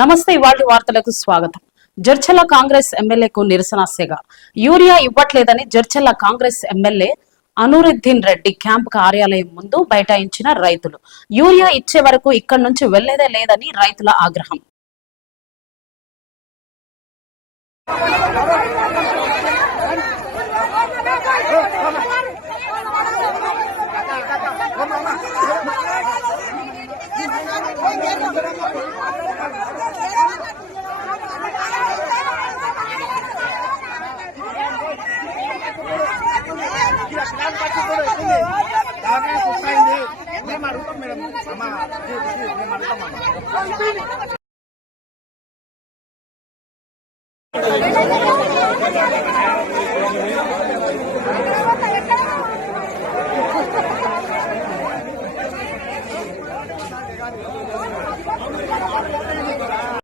నమస్తే. ఇవాల్టి వార్తలకు స్వాగతం. జడ్చర్ల కాంగ్రెస్ ఎమ్మెల్యేకు నిరసన సేగ. యూరియా ఇవ్వట్లేదని జడ్చర్ల కాంగ్రెస్ ఎమ్మెల్యే అనురుద్దీన్ రెడ్డి క్యాంప్ కార్యాలయం ముందు బైఠాయించిన రైతులు. యూరియా ఇచ్చే వరకు ఇక్కడి నుంచి వెళ్లేదే లేదని రైతుల ఆగ్రహం. మేము అడుగుతాం మేడం.